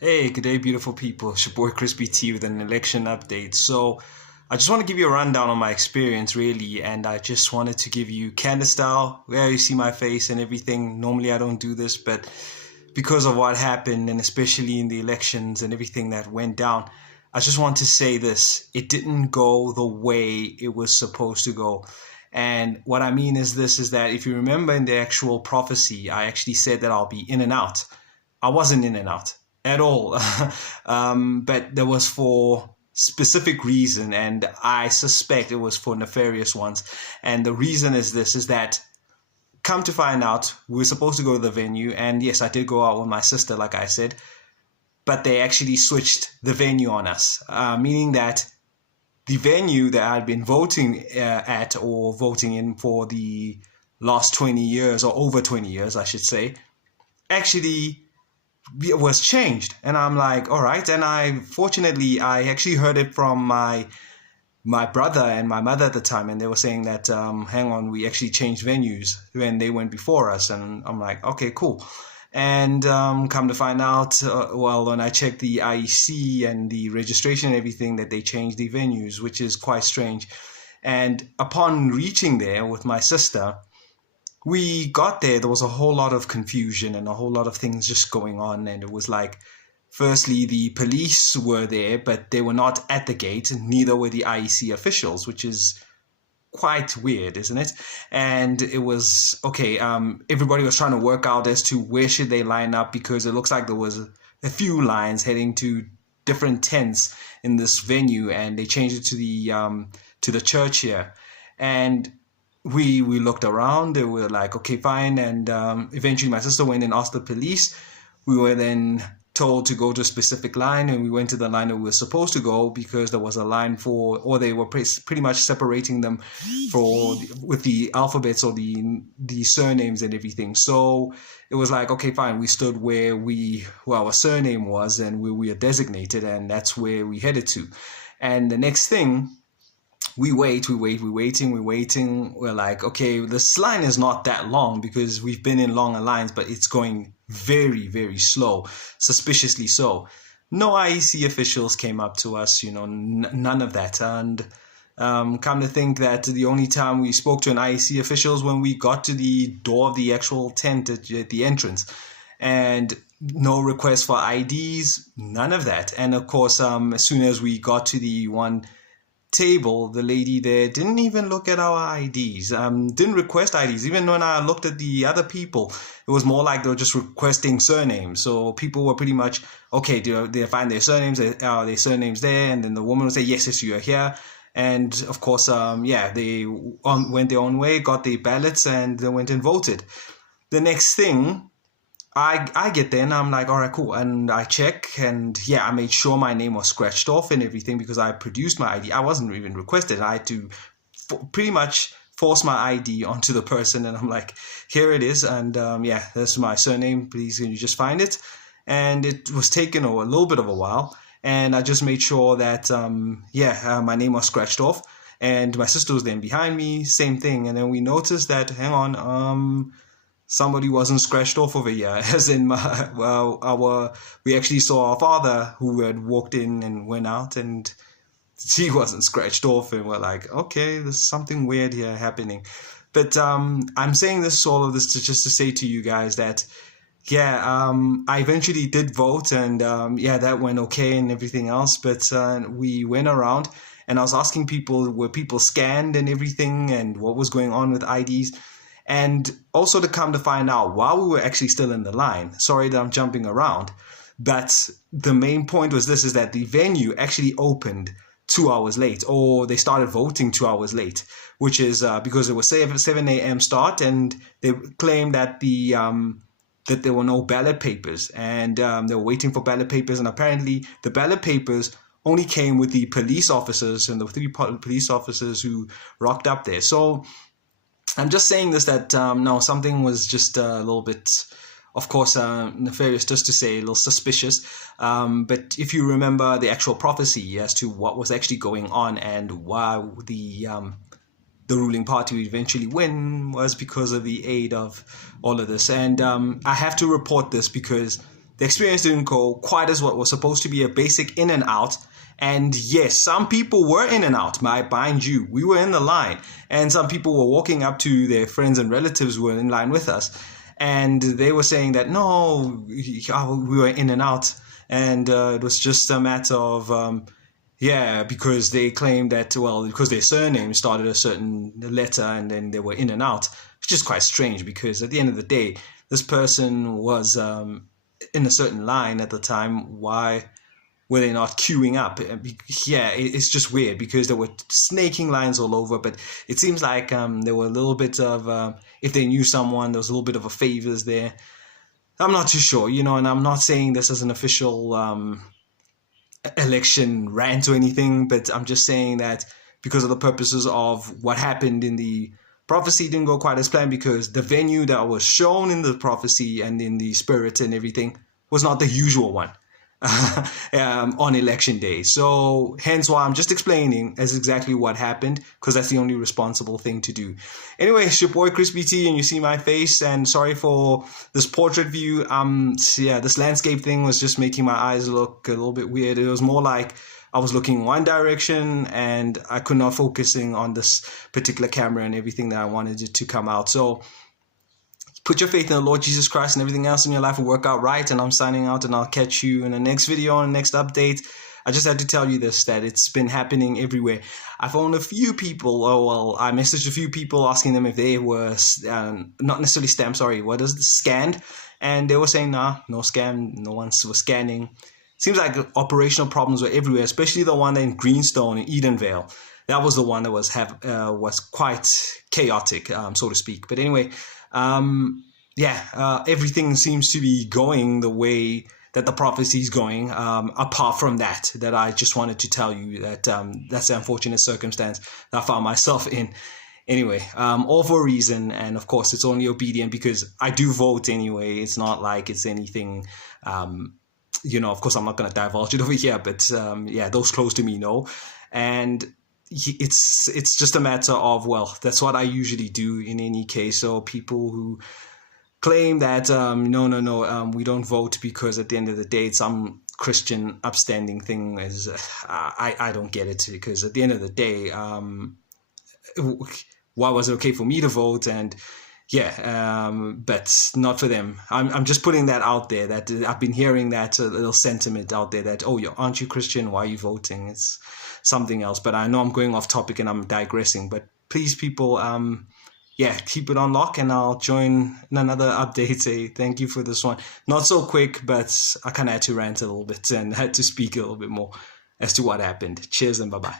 Hey, good day, beautiful people. It's your boy Crispy T with an election update. So, I just want to give you a rundown on my experience, really, and I just wanted to give you candid style, where you see my face and everything. Normally, I don't do this, but because of what happened, and especially in the elections and everything that went down, I just want to say this: it didn't go the way it was supposed to go. And what I mean is this: is that if you remember in the actual prophecy, I actually said that I'll be in and out. I wasn't in and out at all. But there was for specific reason, and I suspect it was for nefarious ones. And the reason is this: is that come to find out, we were supposed to go to the venue, and yes, I did go out with my sister, like I said, but they actually switched the venue on us, meaning that the venue that I'd been voting at or voting in for the last 20 years, or over 20 years, I should say, actually was changed. And I'm like, all right. And I actually heard it from my brother and my mother at the time, and they were saying that hang on, we actually changed venues when they went before us. And I'm like, okay, cool. And come to find out, well, when I checked the IEC and the registration and everything, that they changed the venues, which is quite strange. And upon reaching there with my sister, we got there was a whole lot of confusion and a whole lot of things just going on. And it was like, firstly, the police were there, but they were not at the gate, neither were the IEC officials, which is quite weird, isn't it? And it was okay. Everybody was trying to work out as to where should they line up, because it looks like there was a few lines heading to different tents in this venue, and they changed it to the church here. And we looked around, and we were like, okay, fine. And eventually my sister went and asked the police. We were then told to go to a specific line, and we went to the line that we were supposed to go, because there was a line for, or they were pretty much separating them for with the alphabets or the surnames and everything. So it was like, okay, fine. We stood where our surname was, and where we are designated, and that's where we headed to. And the next thing, we're waiting. We're like, okay, this line is not that long, because we've been in longer lines, but it's going very, very slow, suspiciously so. No IEC officials came up to us, none of that. And come to think that the only time we spoke to an IEC official is when we got to the door of the actual tent at the entrance. And no request for IDs, none of that. And of course, as soon as we got to the one table, the lady there didn't even look at our IDs, didn't request IDs. Even when I looked at the other people, it was more like they were just requesting surnames. So people were pretty much, okay, they find their surnames, their surnames there, and then the woman would say, yes, you are here. And of course, they went their own way, got their ballots, and they went and voted. The next thing, I get there and I'm like, all right, cool. And I check, and yeah, I made sure my name was scratched off and everything, because I produced my ID. I wasn't even requested. I had to pretty much force my ID onto the person, and I'm like, here it is. And that's my surname. Please, can you just find it? And it was taken a little bit of a while. And I just made sure that, my name was scratched off. And my sister was then behind me, same thing. And then we noticed that, hang on, somebody wasn't scratched off over here, as in we actually saw our father, who had walked in and went out, and he wasn't scratched off, and we're like, okay, there's something weird here happening. But I'm saying all of this just to say to you guys that I eventually did vote, and that went okay and everything else. But we went around, and I was asking people, were people scanned and everything, and what was going on with IDs. And also, to come to find out, while we were actually still in the line, sorry that I'm jumping around, but the main point was this, is that the venue actually opened 2 hours late, or they started voting 2 hours late, which is because it was 7 a.m. start, and they claimed that that there were no ballot papers, and they were waiting for ballot papers, and apparently the ballot papers only came with the police officers, and the 3 police officers who rocked up there. So I'm just saying this, that no, something was just a little bit, of course, nefarious, just to say, a little suspicious. But if you remember the actual prophecy as to what was actually going on, and why the ruling party would eventually win, was because of the aid of all of this. And I have to report this, because the experience didn't go quite as what was supposed to be a basic in and out. And yes, some people were in and out, mind you. We were in the line, and some people were walking up to their friends and relatives who were in line with us. And they were saying that, no, we were in and out. And it was just a matter of, because they claimed that, well, because their surname started a certain letter and then they were in and out, which is quite strange because at the end of the day, this person was in a certain line at the time. Why were they not queuing up? Yeah, it's just weird because there were snaking lines all over, but it seems like there were a little bit of, if they knew someone, there was a little bit of a favors there. I'm not too sure, and I'm not saying this as an official election rant or anything, but I'm just saying that because of the purposes of what happened in the prophecy didn't go quite as planned, because the venue that was shown in the prophecy and in the spirit and everything was not the usual one. On election day. So hence why I'm just explaining as exactly what happened, because that's the only responsible thing to do. Anyway, it's your boy Crispy T, and you see my face, and sorry for this portrait view. This landscape thing was just making my eyes look a little bit weird. It was more like I was looking one direction and I could not focusing on this particular camera and everything that I wanted it to come out. So put your faith in the Lord Jesus Christ, and everything else in your life will work out right. And I'm signing out, and I'll catch you in the next video, and the next update. I just had to tell you this, that it's been happening everywhere. I found a few people, I messaged a few people asking them if they were, not necessarily scanned. And they were saying, nah, no scam, no one was scanning. Seems like operational problems were everywhere, especially the one in Greenstone in Edenvale. That was the one that was quite chaotic, so to speak. But anyway, everything seems to be going the way that the prophecy is going, apart from that I just wanted to tell you that that's the unfortunate circumstance that I found myself in. Anyway, all for a reason, and of course it's only obedient because I do vote anyway. It's not like it's anything, of course I'm not going to divulge it over here, but those close to me know. And it's just a matter of, well, that's what I usually do in any case. So people who claim that we don't vote because at the end of the day it's some Christian upstanding thing, is I don't get it, because at the end of the day, why was it okay for me to vote? And but not for them. I'm just putting that out there, that I've been hearing that little sentiment out there that, aren't you Christian? Why are you voting? It's something else. But I know I'm going off topic and I'm digressing. But please, people, keep it on lock, and I'll join in another update. Thank you for this one. Not so quick, but I kind of had to rant a little bit and had to speak a little bit more as to what happened. Cheers and bye-bye.